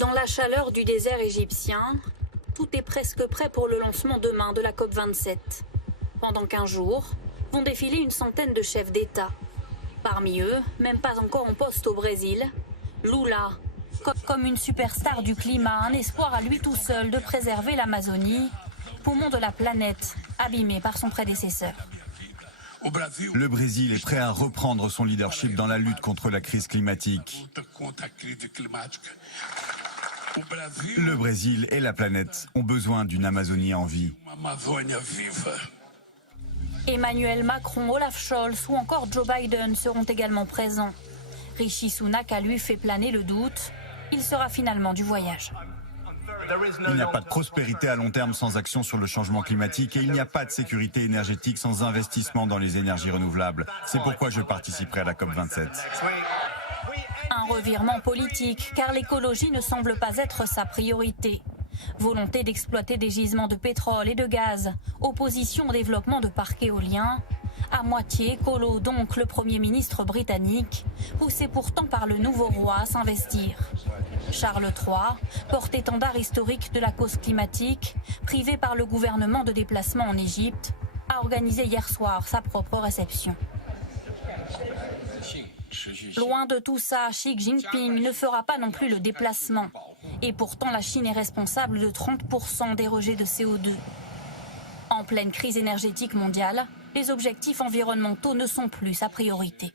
Dans la chaleur du désert égyptien, tout est presque prêt pour le lancement demain de la COP27. Pendant 15 jours, vont défiler une centaine de chefs d'État. Parmi eux, même pas encore en poste au Brésil, Lula, comme une superstar du climat, un espoir à lui tout seul de préserver l'Amazonie, poumon de la planète, abîmé par son prédécesseur. Le Brésil est prêt à reprendre son leadership dans la lutte contre la crise climatique. Le Brésil et la planète ont besoin d'une Amazonie en vie. Emmanuel Macron, Olaf Scholz ou encore Joe Biden seront également présents. Rishi Sunak a lui fait planer le doute. Il sera finalement du voyage. Il n'y a pas de prospérité à long terme sans action sur le changement climatique et il n'y a pas de sécurité énergétique sans investissement dans les énergies renouvelables. C'est pourquoi je participerai à la COP27. Un revirement politique, car l'écologie ne semble pas être sa priorité. Volonté d'exploiter des gisements de pétrole et de gaz, opposition au développement de parcs éoliens. À moitié écolo donc le Premier ministre britannique, poussé pourtant par le nouveau roi à s'investir. Charles III, porte-étendard historique de la cause climatique, privé par le gouvernement de déplacement en Égypte, a organisé hier soir sa propre réception. Loin de tout ça, Xi Jinping ne fera pas non plus le déplacement. Et pourtant, la Chine est responsable de 30% des rejets de CO2. En pleine crise énergétique mondiale, les objectifs environnementaux ne sont plus sa priorité.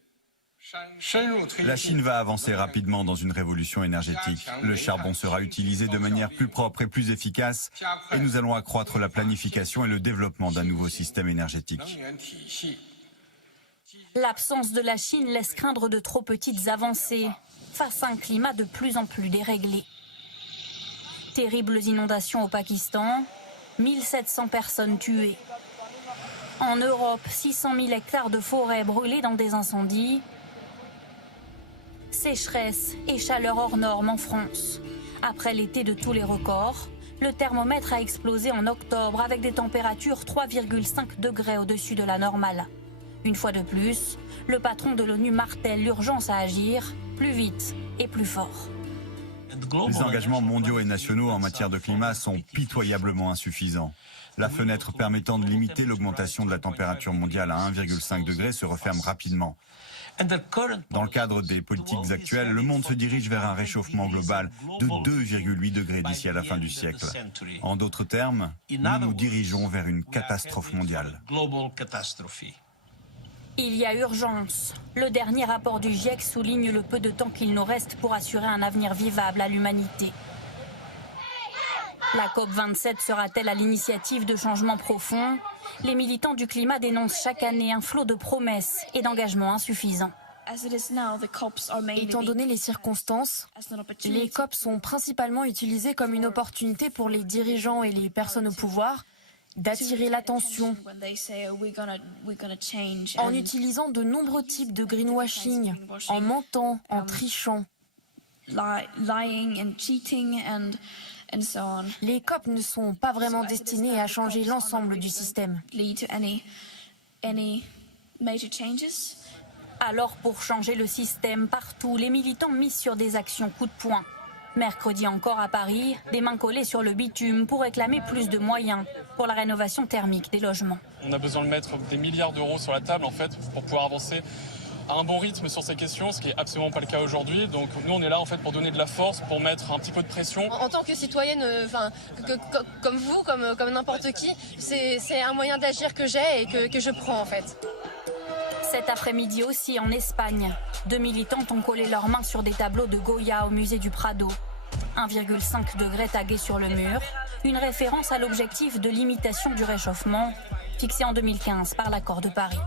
La Chine va avancer rapidement dans une révolution énergétique. Le charbon sera utilisé de manière plus propre et plus efficace et nous allons accroître la planification et le développement d'un nouveau système énergétique. L'absence de la Chine laisse craindre de trop petites avancées face à un climat de plus en plus déréglé. Terribles inondations au Pakistan, 1700 personnes tuées. En Europe, 600 000 hectares de forêts brûlés dans des incendies. Sécheresse et chaleur hors norme en France. Après l'été de tous les records, le thermomètre a explosé en octobre avec des températures 3,5 degrés au-dessus de la normale. Une fois de plus, le patron de l'ONU martèle l'urgence à agir plus vite et plus fort. Les engagements mondiaux et nationaux en matière de climat sont pitoyablement insuffisants. La fenêtre permettant de limiter l'augmentation de la température mondiale à 1,5 degré se referme rapidement. Dans le cadre des politiques actuelles, le monde se dirige vers un réchauffement global de 2,8 degrés d'ici à la fin du siècle. En d'autres termes, nous nous dirigeons vers une catastrophe mondiale. Il y a urgence. Le dernier rapport du GIEC souligne le peu de temps qu'il nous reste pour assurer un avenir vivable à l'humanité. La COP27 sera-t-elle à l'initiative de changements profonds? Les militants du climat dénoncent chaque année un flot de promesses et d'engagements insuffisants. Étant donné les circonstances, les COP sont principalement utilisées comme une opportunité pour les dirigeants et les personnes au pouvoir d'attirer l'attention en utilisant de nombreux types de greenwashing, en mentant, en trichant. Les COP ne sont pas vraiment destinées à changer l'ensemble du système. Alors pour changer le système partout, les militants misent sur des actions coup de poing. Mercredi encore à Paris, des mains collées sur le bitume pour réclamer plus de moyens pour la rénovation thermique des logements. On a besoin de mettre des milliards d'euros sur la table en fait pour pouvoir avancer à un bon rythme sur ces questions, ce qui n'est absolument pas le cas aujourd'hui. Donc nous on est là en fait pour donner de la force, pour mettre un petit peu de pression. En tant que citoyenne, comme vous, comme n'importe qui, c'est un moyen d'agir que j'ai et que je prends en fait. Cet après-midi aussi en Espagne, 2 militantes ont collé leurs mains sur des tableaux de Goya au musée du Prado. 1,5 degré tagué sur le mur, une référence à l'objectif de limitation du réchauffement fixé en 2015 par l'accord de Paris.